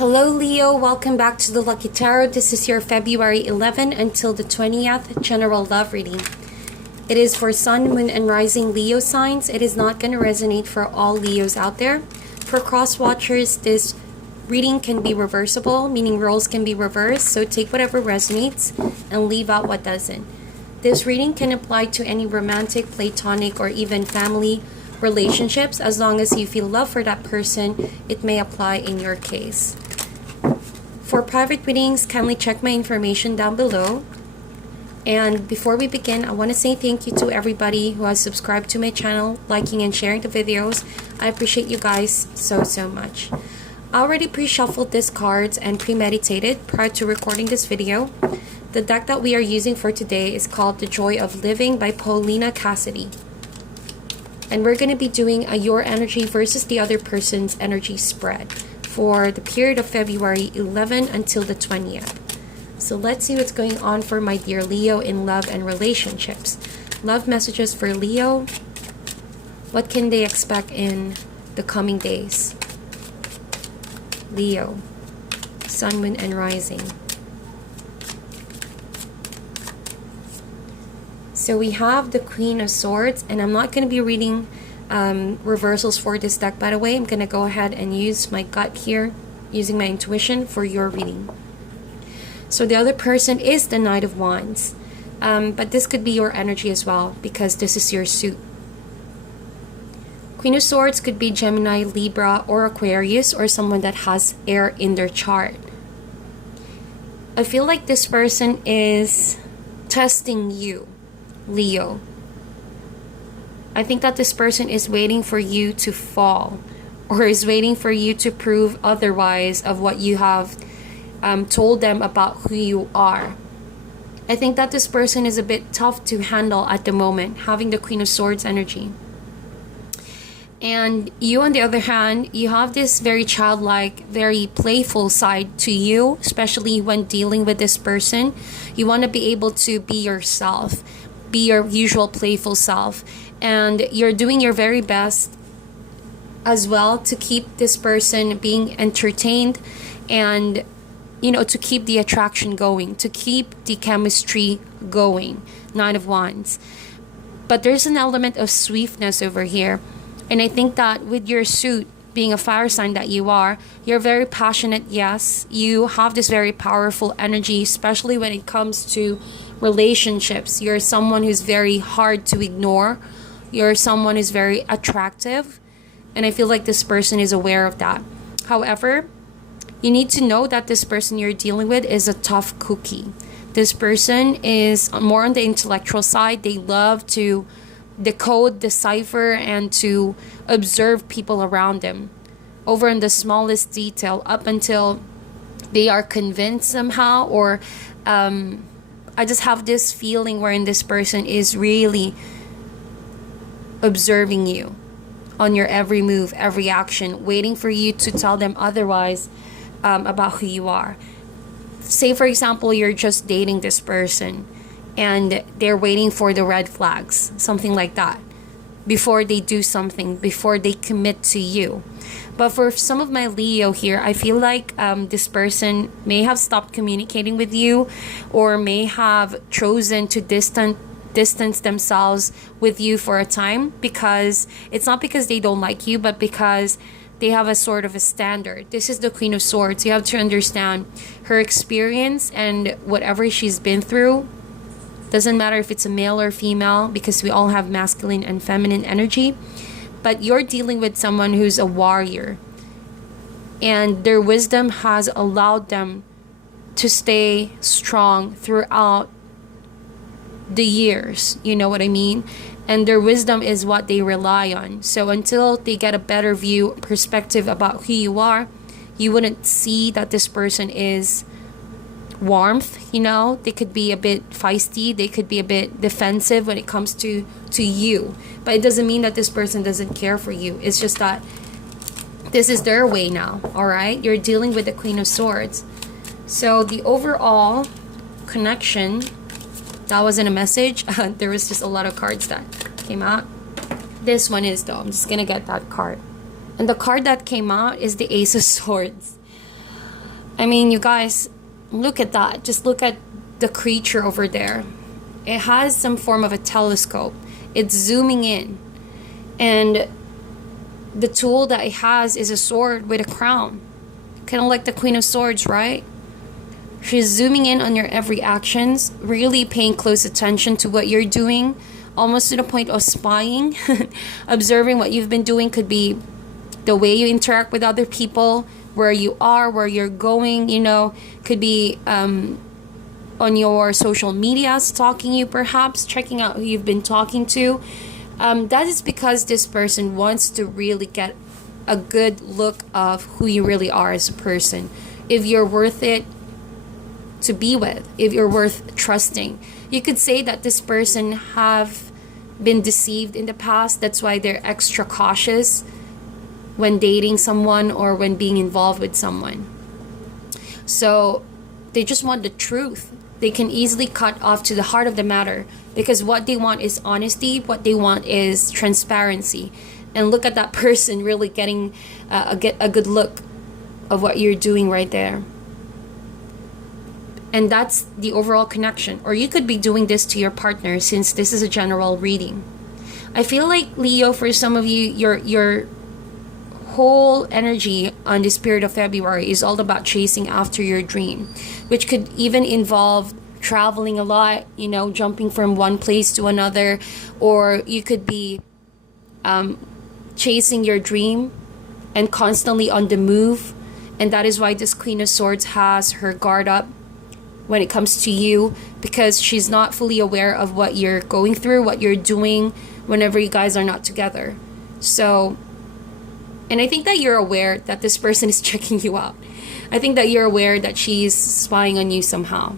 Hello Leo, welcome back to the Lucky Tarot. This is your February 11 until the 20th general love reading. It is for Sun, Moon, and Rising Leo signs. It is not going to resonate for all Leos out there. For cross watchers, this reading can be reversible, meaning roles can be reversed. So take whatever resonates and leave out what doesn't. This reading can apply to any romantic, platonic, or even family relationships. As long as you feel love for that person, it may apply in your case. For private readings, kindly check my information down below. And before we begin, I want to say thank you to everybody who has subscribed to my channel, liking and sharing the videos. I appreciate you guys so much. I already pre-shuffled these cards and premeditated prior to recording this video. The deck that we are using for today is called The Joy of Living by Paulina Cassidy. And we're going to be doing a your energy versus the other person's energy spread for the period of February 11 until the 20th. So let's see what's going on for my dear Leo in love and relationships. Love messages for Leo. What can they expect in the coming days? Leo, Sun, Moon, and Rising. So we have the Queen of Swords, and I'm not going to be reading reversals for this deck, by the way. I'm going to go ahead and use my gut here, using my intuition for your reading. So the other person is the Knight of Wands, but this could be your energy as well, because this is your suit. Queen of Swords could be Gemini, Libra, or Aquarius, or someone that has air in their chart. I feel like this person is testing you, Leo. I think that this person is waiting for you to fall, or is waiting for you to prove otherwise of what you have told them about who you are. I think that this person is a bit tough to handle at the moment, having the Queen of Swords energy. And you, on the other hand, you have this very childlike, very playful side to you, especially when dealing with this person. You want to be able to be yourself, be your usual playful self, and you're doing your very best as well to keep this person being entertained, and to keep the attraction going, to keep the chemistry going. Nine of Wands. But there's an element of sweetness over here. And I think that with your suit, being a fire sign that you are, you're very passionate, yes. You have this very powerful energy, especially when it comes to relationships. You're someone who's very hard to ignore. You're someone who's very attractive. And I feel like this person is aware of that. However, you need to know that this person you're dealing with is a tough cookie. This person is more on the intellectual side. They love to decode, decipher, and to observe people around them over in the smallest detail up until they are convinced somehow, or I just have this feeling wherein this person is really observing you on your every move, every action, waiting for you to tell them otherwise about who you are. Say, for example, you're just dating this person and they're waiting for the red flags, something like that, before they do something, before they commit to you. But for some of my Leo here, I feel like this person may have stopped communicating with you, or may have chosen to distance themselves with you for a time, because it's not because they don't like you, but because they have a sort of a standard. This is the Queen of Swords. You have to understand her experience and whatever she's been through. Doesn't matter if it's a male or female, because we all have masculine and feminine energy. But you're dealing with someone who's a warrior, and their wisdom has allowed them to stay strong throughout the years. You know what I mean? And their wisdom is what they rely on. So until they get a better view, perspective about who you are, you wouldn't see that this person is warmth. They could be a bit feisty, they could be a bit defensive when it comes to you. But it doesn't mean that this person doesn't care for you. It's just that this is their way now. All right, you're dealing with the Queen of Swords. So the overall connection, that wasn't a message. There was just a lot of cards that came out. This one is, though. I'm just gonna get that card. And the card that came out is the Ace of Swords. I mean, you guys, look at that. Just look at the creature over there. It has some form of a telescope. It's zooming in. And the tool that it has is a sword with a crown. Kind of like the Queen of Swords, right? She's zooming in on your every actions, really paying close attention to what you're doing, almost to the point of spying, observing what you've been doing. Could be the way you interact with other people, where you are, where you're going, you know, could be on your social media, stalking you perhaps, checking out who you've been talking to. That is because this person wants to really get a good look of who you really are as a person. If you're worth it to be with, if you're worth trusting. You could say that this person have been deceived in the past. That's why they're extra cautious when dating someone or when being involved with someone. So they just want the truth. They can easily cut off to the heart of the matter, because what they want is honesty. What they want is transparency. And look at that person really getting a good look of what you're doing right there. And that's the overall connection. Or you could be doing this to your partner, since this is a general reading. I feel like, Leo, for some of you, your whole energy on the spirit of February is all about chasing after your dream, which could even involve traveling a lot, you know, jumping from one place to another. Or you could be chasing your dream and constantly on the move. And that is why this Queen of Swords has her guard up when it comes to you, because she's not fully aware of what you're going through, what you're doing whenever you guys are not together. So, and I think that you're aware that this person is checking you out. I think that you're aware that she's spying on you somehow.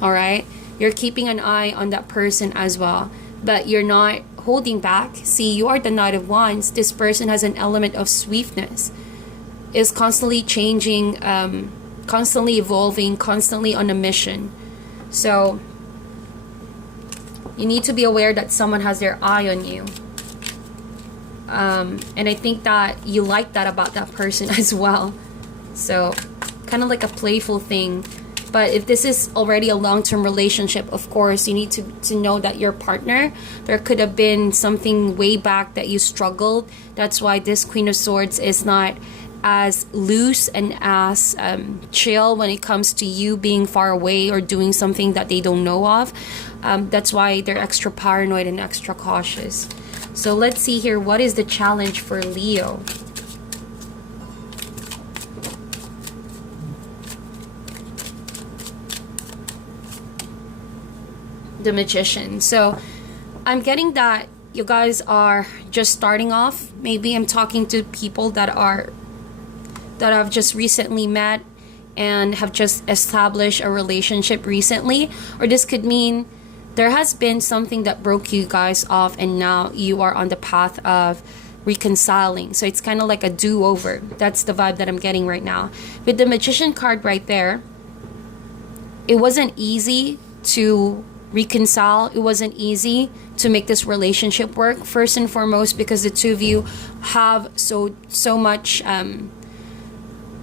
All right? You're keeping an eye on that person as well, but you're not holding back. See, you are the Knight of Wands. This person has an element of swiftness, is constantly changing, constantly evolving, constantly on a mission. So you need to be aware that someone has their eye on you. And I think that you like that about that person as well. So kind of like a playful thing. But if this is already a long-term relationship, of course, you need to know that your partner, there could have been something way back that you struggled. That's why this Queen of Swords is not as loose and as chill when it comes to you being far away or doing something that they don't know of. That's why they're extra paranoid and extra cautious. So let's see here, what is the challenge for Leo? The Magician. So I'm getting that you guys are just starting off. Maybe I'm talking to people that I've just recently met and have just established a relationship recently. Or this could mean there has been something that broke you guys off and now you are on the path of reconciling. So it's kind of like a do-over. That's the vibe that I'm getting right now. With the Magician card right there, it wasn't easy to reconcile. It wasn't easy to make this relationship work. First and foremost, because the two of you have so much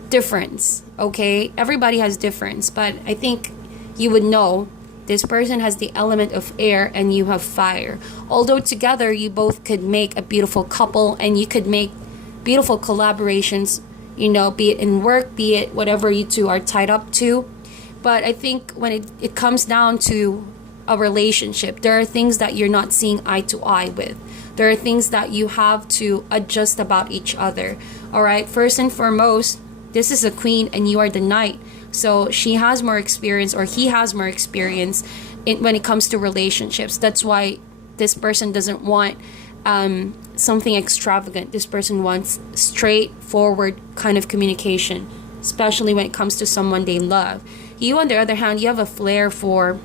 difference. Okay, everybody has difference, but I think you would know this person has the element of air and you have fire. Although together you both could make a beautiful couple and you could make beautiful collaborations, you know, be it in work, be it whatever you two are tied up to. But I think when it comes down to a relationship, there are things that you're not seeing eye to eye with. There are things that you have to adjust about each other. All right, first and foremost, this is a queen and you are the knight. So she has more experience, or he has more experience when it comes to relationships. That's why this person doesn't want something extravagant. This person wants straightforward kind of communication, especially when it comes to someone they love. You, on the other hand, you have a flair for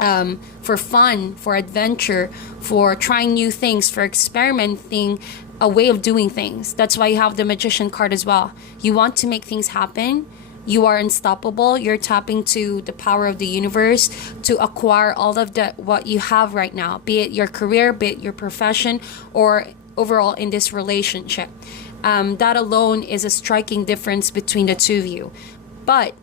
fun, for adventure, for trying new things, for experimenting a way of doing things. That's why you have the Magician card as well. You want to make things happen. You are unstoppable. You're tapping to the power of the universe to acquire all of what you have right now, be it your career, be it your profession, or overall in this relationship. That alone is a striking difference between the two of you. But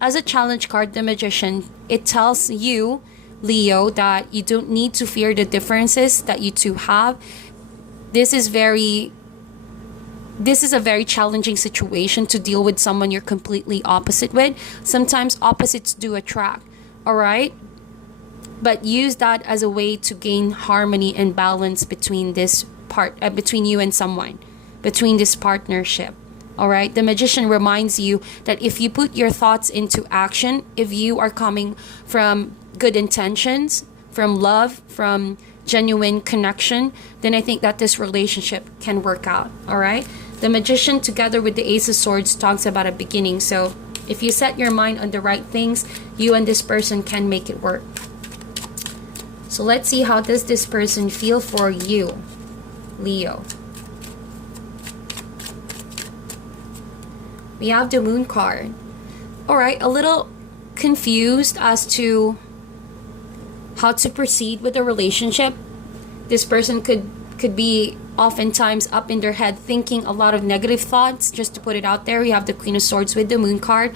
as a challenge card, the Magician, it tells you, Leo, that you don't need to fear the differences that you two have. This is a very challenging situation to deal with someone you're completely opposite with. Sometimes opposites do attract, all right? But use that as a way to gain harmony and balance between between you and someone, between this partnership. All right, the Magician reminds you that if you put your thoughts into action, if you are coming from good intentions, from love, from genuine connection, then I think that this relationship can work out. All right, the Magician together with the Ace of Swords talks about a beginning. So if you set your mind on the right things, you and this person can make it work. So let's see, how does this person feel for you, Leo? We have the Moon card. All right, a little confused as to how to proceed with the relationship. This person could be oftentimes up in their head thinking a lot of negative thoughts, just to put it out there. We have the Queen of Swords with the Moon card.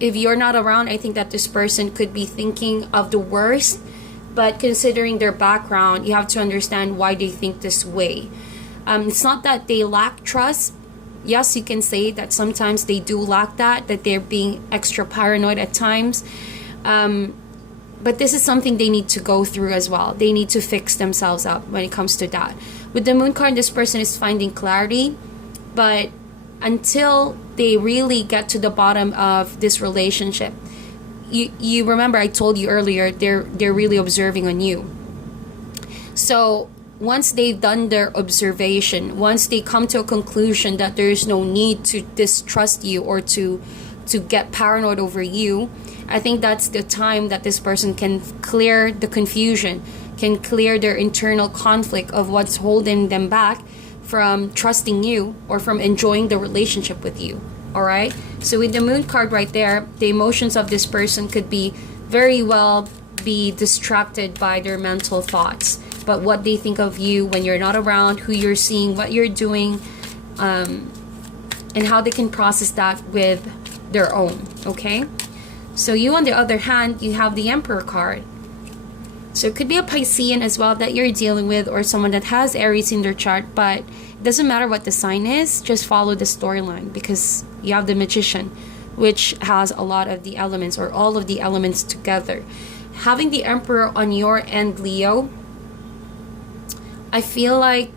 If you're not around, I think that this person could be thinking of the worst, but considering their background, you have to understand why they think this way. It's not that they lack trust. Yes, you can say that sometimes they do lack that they're being extra paranoid at times. But this is something they need to go through as well. They need to fix themselves up when it comes to that. With the Moon card, this person is finding clarity, but until they really get to the bottom of this relationship, you remember I told you earlier, they're really observing on you. So once they've done their observation, once they come to a conclusion that there is no need to distrust you or to get paranoid over you, I think that's the time that this person can clear the confusion, can clear their internal conflict of what's holding them back from trusting you or from enjoying the relationship with you. All right, so with the Moon card right there, the emotions of this person could be very well be distracted by their mental thoughts, but what they think of you when you're not around, who you're seeing, what you're doing, and how they can process that with their own. Okay, so you, on the other hand, you have the Emperor card. So it could be a Piscean as well that you're dealing with, or someone that has Aries in their chart, but it doesn't matter what the sign is, just follow the storyline, because you have the Magician, which has a lot of the elements, or all of the elements together. Having the Emperor on your end, Leo, I feel like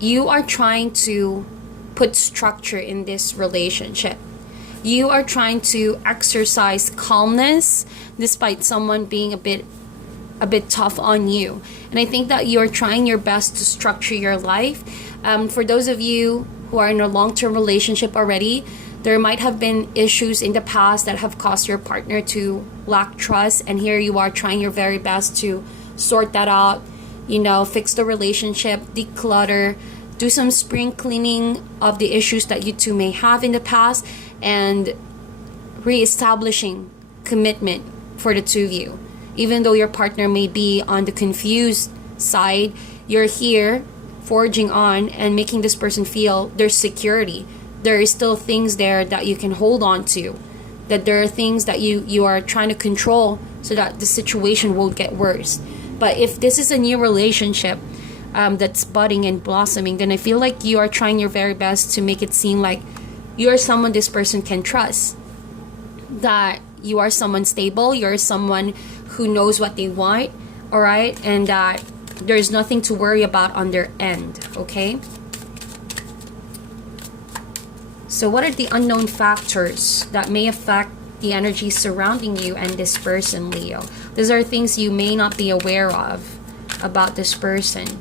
you are trying to put structure in this relationship. You are trying to exercise calmness despite someone being a bit tough on you. And I think that you're trying your best to structure your life. For those of you who are in a long-term relationship already, there might have been issues in the past that have caused your partner to lack trust, and here you are trying your very best to sort that out, fix the relationship, declutter, do some spring cleaning of the issues that you two may have in the past, and reestablishing commitment for the two of you. Even though your partner may be on the confused side, you're here forging on and making this person feel there's security. There is still things there that you can hold on to, that there are things that you are trying to control so that the situation won't get worse. But if this is a new relationship that's budding and blossoming, then I feel like you are trying your very best to make it seem like you're someone this person can trust, that you are someone stable, you're someone who knows what they want, all right, and that there's nothing to worry about on their end. Okay, so what are the unknown factors that may affect the energy surrounding you and this person, Leo? These are things you may not be aware of about this person.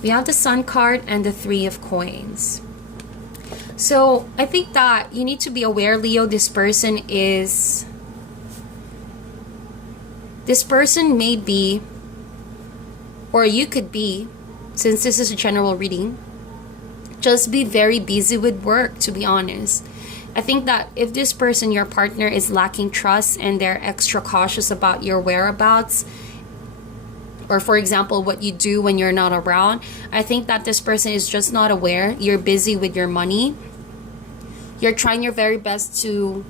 We have the Sun card and the Three of Coins. So I think that you need to be aware, Leo, this person may be, or you could be, since this is a general reading, just be very busy with work, to be honest. I think that if this person, your partner, is lacking trust and they're extra cautious about your whereabouts, or for example, what you do when you're not around. I think that this person is just not aware. You're busy with your money. You're trying your very best to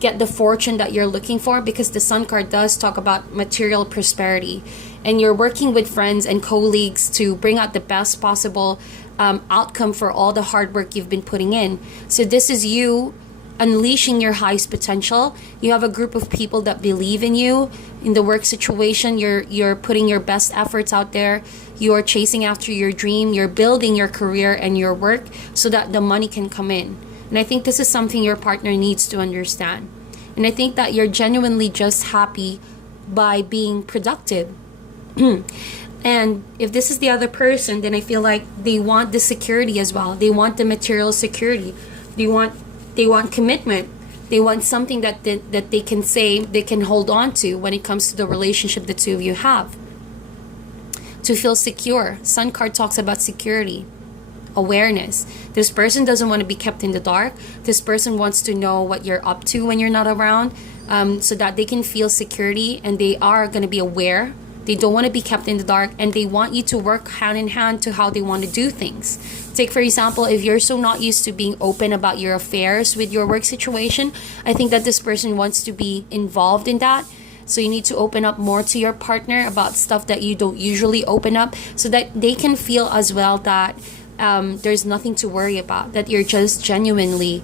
get the fortune that you're looking for, because the Sun card does talk about material prosperity, and you're working with friends and colleagues to bring out the best possible outcome for all the hard work you've been putting in. So this is you unleashing your highest potential. You have a group of people that believe in you in the work situation. You're putting your best efforts out there. You are chasing after your dream. You're building your career and your work so that the money can come in. And I think this is something your partner needs to understand. And I think that you're genuinely just happy by being productive. And if this is the other person, then I feel like they want the security as well. They want the material security. They want commitment. They want something that they can say, they can hold on to when it comes to the relationship the two of you have. To feel secure. Sun card talks about security, awareness. This person doesn't want to be kept in the dark. This person wants to know what you're up to when you're not around, so that they can feel security, and they are going to be aware. They don't want to be kept in the dark, and they want you to work hand in hand to how they want to do things. Take, for example, if you're so not used to being open about your affairs with your work situation, I think that this person wants to be involved in that. So you need to open up more to your partner about stuff that you don't usually open up, so that they can feel as well that there's nothing to worry about, that you're just genuinely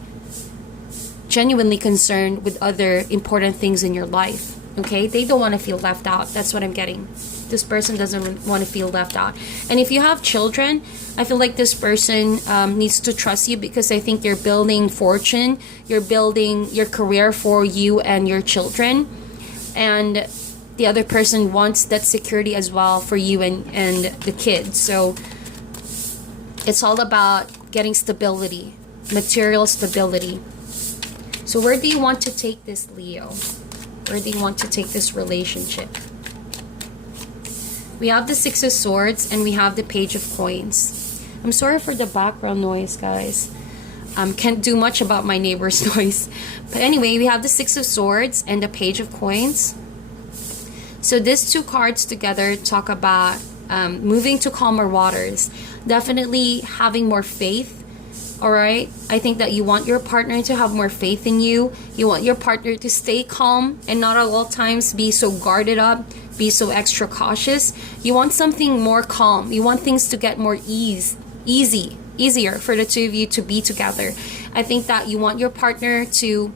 concerned with other important things in your life. Okay, they don't want to feel left out. That's what I'm getting. This person doesn't want to feel left out. And if you have children, I feel like this person needs to trust you, because I think you're building fortune. You're building your career for you and your children. And the other person wants that security as well for you and the kids. So it's all about getting stability, material stability. So where do you want to take this, Leo? Where do you want to take this relationship? We have the Six of Swords and we have the Page of Coins. I'm sorry for the background noise, guys. Can't do much about my neighbor's noise. But anyway, we have the Six of Swords and the Page of Coins. So these two cards together talk about moving to calmer waters. Definitely having more faith. Alright, I think that you want your partner to have more faith in you. You want your partner to stay calm and not at all times be so guarded up, be so extra cautious. You want something more calm. You want things to get more easier for the two of you to be together. I think that you want your partner to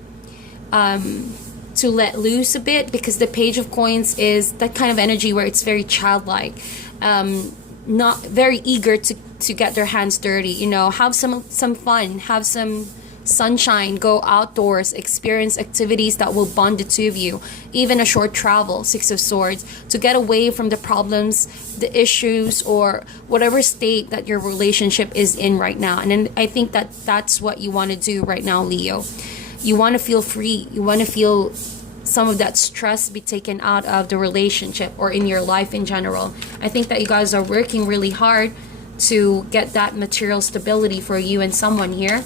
let loose a bit, because the Page of Coins is that kind of energy where it's very childlike, not very eager to get their hands dirty. You know, have some fun, have some sunshine, go outdoors, experience activities that will bond the two of you. Even a short travel, Six of Swords, to get away from the problems, the issues, or whatever state that your relationship is in right now. And then I think that that's what you want to do right now, Leo. You want to feel free. You want to feel some of that stress be taken out of the relationship or in your life in general. I think that you guys are working really hard to get that material stability for you and someone here.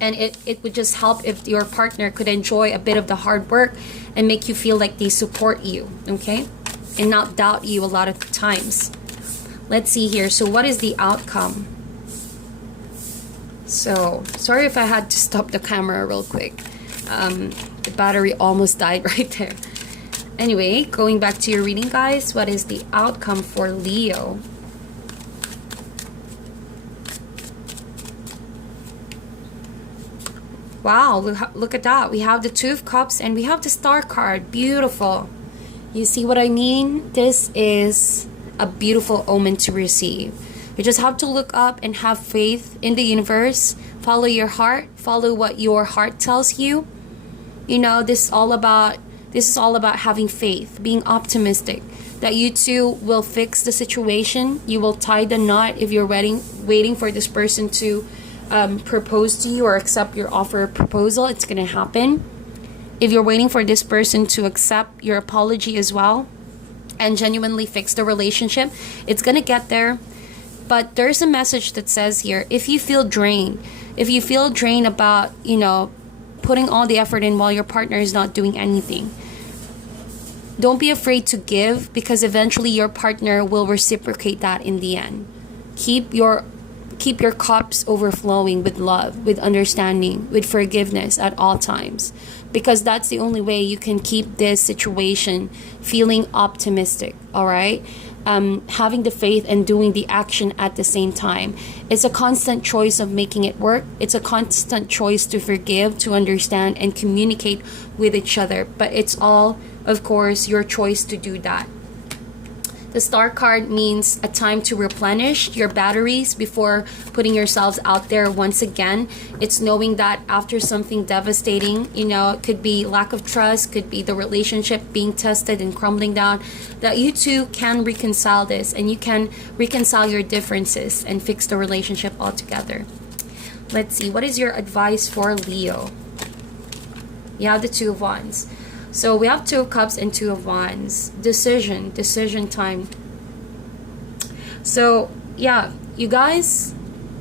And it would just help if your partner could enjoy a bit of the hard work and make you feel like they support you, okay? And not doubt you a lot of times. Let's see here. So what is the outcome? So, sorry if I had to stop the camera real quick. The battery almost died right there. Anyway, going back to your reading, guys. What is the outcome for Leo? Wow, look at that. We have the Two of Cups and we have the Star card. Beautiful. You see what I mean? This is a beautiful omen to receive. You just have to look up and have faith in the universe. Follow your heart. Follow what your heart tells you. You know, this is all about having faith, being optimistic that you two will fix the situation. You will tie the knot if you're waiting for this person to propose to you or accept your offer or proposal. It's gonna happen. If you're waiting for this person to accept your apology as well and genuinely fix the relationship, it's gonna get there. But there's a message that says here, if you feel drained about, you know, putting all the effort in while your partner is not doing anything, Don't be afraid to give, because eventually your partner will reciprocate that in the end. Keep your cups overflowing with love, with understanding, with forgiveness at all times, because that's the only way you can keep this situation feeling optimistic. All right, having the faith and doing the action at the same time. It's a constant choice of making it work. It's a constant choice to forgive, to understand, and communicate with each other. But it's all, of course, your choice to do that. The star card means a time to replenish your batteries before putting yourselves out there once again. It's knowing that after something devastating, it could be lack of trust, could be the relationship being tested and crumbling down, that you two can reconcile this, and you can reconcile your differences and fix the relationship altogether. Let's see, what is your advice for Leo? You have the Two of Wands. So we have Two of Cups and Two of Wands. Decision time. So yeah, you guys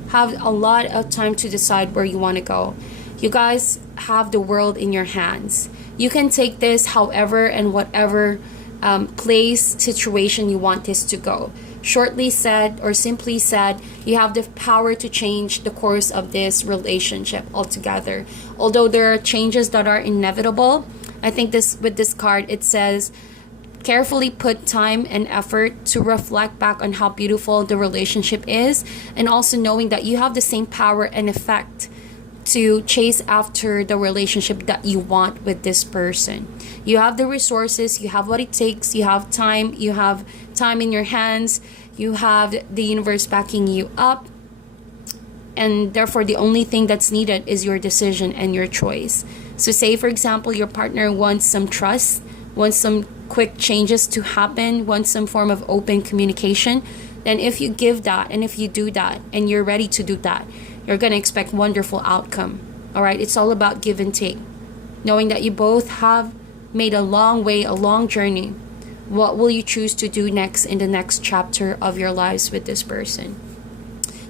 have a lot of time to decide where you want to go. You guys have the world in your hands. You can take this however and whatever place, situation you want this to go. Shortly said, or simply said, you have the power to change the course of this relationship altogether. Although there are changes that are inevitable, I think with this card, it says, carefully put time and effort to reflect back on how beautiful the relationship is, and also knowing that you have the same power and effect to chase after the relationship that you want with this person. You have the resources, you have what it takes, you have time in your hands, you have the universe backing you up, and therefore the only thing that's needed is your decision and your choice. So say, for example, your partner wants some trust, wants some quick changes to happen, wants some form of open communication, then if you give that and if you do that and you're ready to do that, you're going to expect wonderful outcome. All right, it's all about give and take. Knowing that you both have made a long way, a long journey. What will you choose to do next in the next chapter of your lives with this person?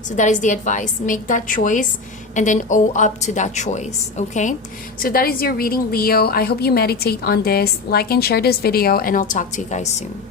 So that is the advice. Make that choice and then owe up to that choice. Okay, so that is your reading, Leo. I hope you meditate on this, like and share this video, and I'll talk to you guys soon.